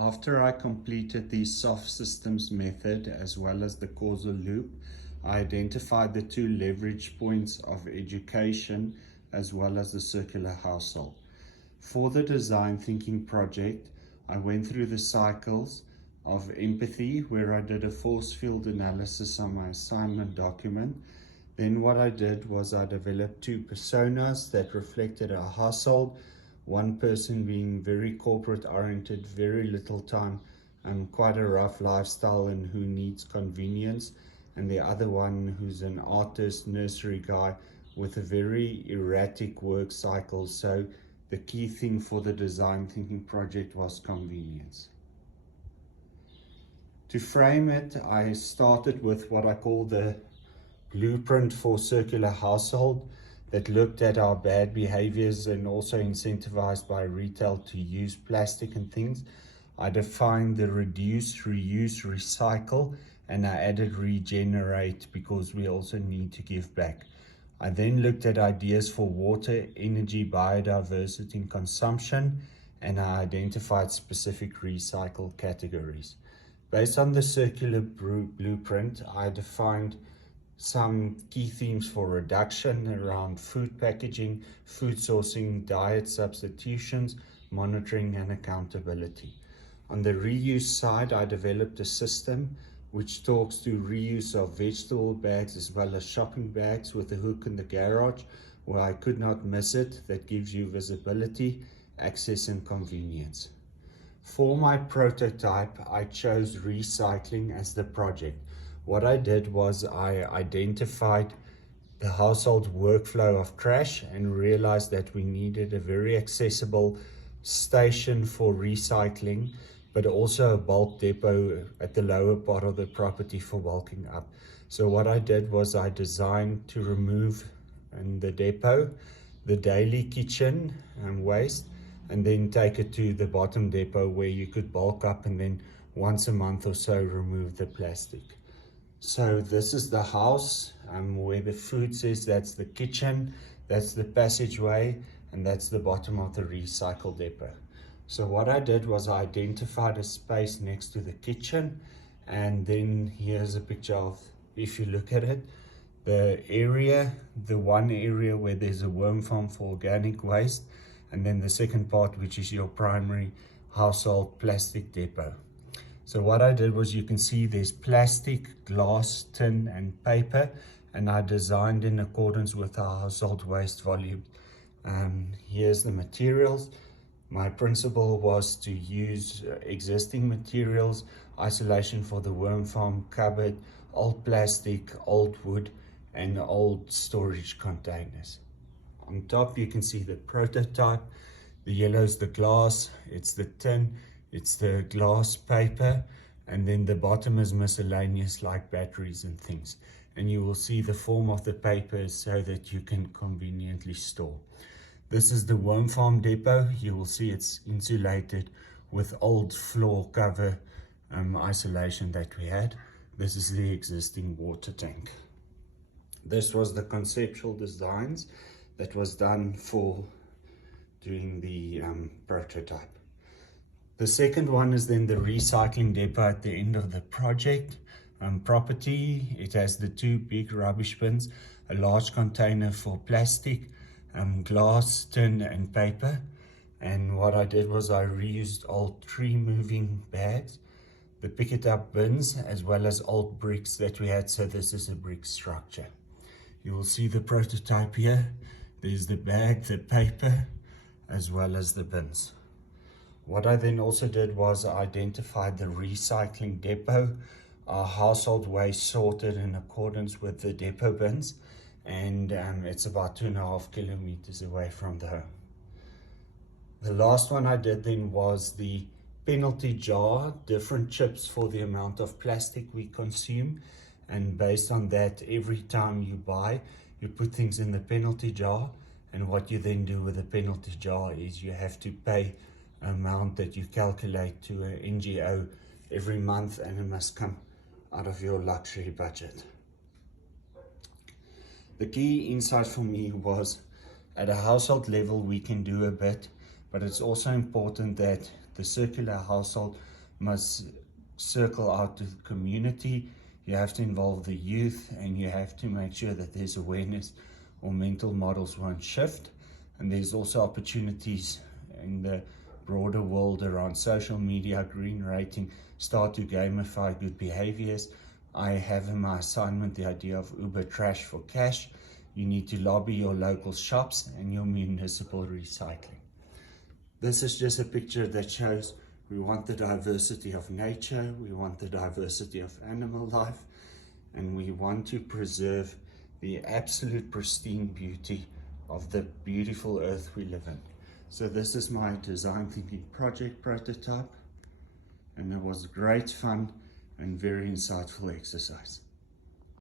After I completed the soft systems method as well as the causal loop, I identified the two leverage points of education as well as the circular household. For the design thinking project, I went through the cycles of empathy, where I did a force field analysis on my assignment document. Then what I did was I developed two personas that reflected a household, one person being very corporate oriented, very little time, and quite a rough lifestyle and who needs convenience, and the other one who's an artist, nursery guy with a very erratic work cycle. So the key thing for the design thinking project was convenience. To frame it, I started with what I call the blueprint for circular household that looked at our bad behaviors and also incentivized by retail to use plastic and things. I defined the reduce, reuse, recycle, and I added regenerate because we also need to give back. I then looked at ideas for water, energy, biodiversity, and consumption, and I identified specific recycle categories. Based on the circular blueprint, I defined some key themes for reduction around food packaging, food sourcing, diet substitutions, monitoring, and accountability. On the reuse side, I developed a system which talks to reuse of vegetable bags as well as shopping bags with a hook in the garage where I could not miss it. That gives you visibility, access, and convenience. For my prototype, I chose recycling as the project. What I did was I identified the household workflow of trash and realized that we needed a very accessible station for recycling, but also a bulk depot at the lower part of the property for bulking up. So what I did was I designed to remove in the depot the daily kitchen waste, and then take it to the bottom depot where you could bulk up and then once a month or so remove the plastic. So this is the house where the food says that's the kitchen, that's the passageway, and that's the bottom of the recycle depot. So what I did was I identified a space next to the kitchen, and then here's a picture of, if you look at it, the area, the one area where there's a worm farm for organic waste, and then the second part, which is your primary household plastic depot. So what I did was, you can see there's plastic, glass, tin, and paper, and I designed in accordance with our household waste volume. Here's the materials. My principle was to use existing materials, isolation for the worm farm, cupboard, old plastic, old wood, and old storage containers. On top you can see the prototype. The yellow is the glass, it's the tin, it's the glass paper, and then the bottom is miscellaneous like batteries and things. And you will see the form of the paper so that you can conveniently store. This is the worm farm depot. You will see it's insulated with old floor cover isolation that we had. This is the existing water tank. This was the conceptual designs that was done for doing the prototype. The second one is then the recycling depot at the end of the project. Property, it has the two big rubbish bins, a large container for plastic, glass, tin, and paper. And what I did was I reused old tree moving bags, the pick it up bins, as well as old bricks that we had. So this is a brick structure. You will see the prototype here. There's the bag, the paper, as well as the bins. What I then also did was I identified the recycling depot, our household waste sorted in accordance with the depot bins, and it's about 2.5 kilometers away from the home. The last one I did then was the penalty jar, different chips for the amount of plastic we consume, and based on that, every time you buy, you put things in the penalty jar, and what you then do with the penalty jar is you have to pay an amount that you calculate to an NGO every month, and it must come out of your luxury budget. The key insight for me was, at a household level we can do a bit, but it's also important that the circular household must circle out to the community. You have to involve the youth, and you have to make sure that there's awareness or mental models won't shift. And there's also opportunities in the broader world around social media, green rating, start to gamify good behaviors. I have in my assignment the idea of Uber Trash for Cash. You need to lobby your local shops and your municipal recycling. This is just a picture that shows we want the diversity of nature, we want the diversity of animal life, and we want to preserve the absolute pristine beauty of the beautiful earth we live in. So this is my design thinking project prototype, and it was great fun and very insightful exercise.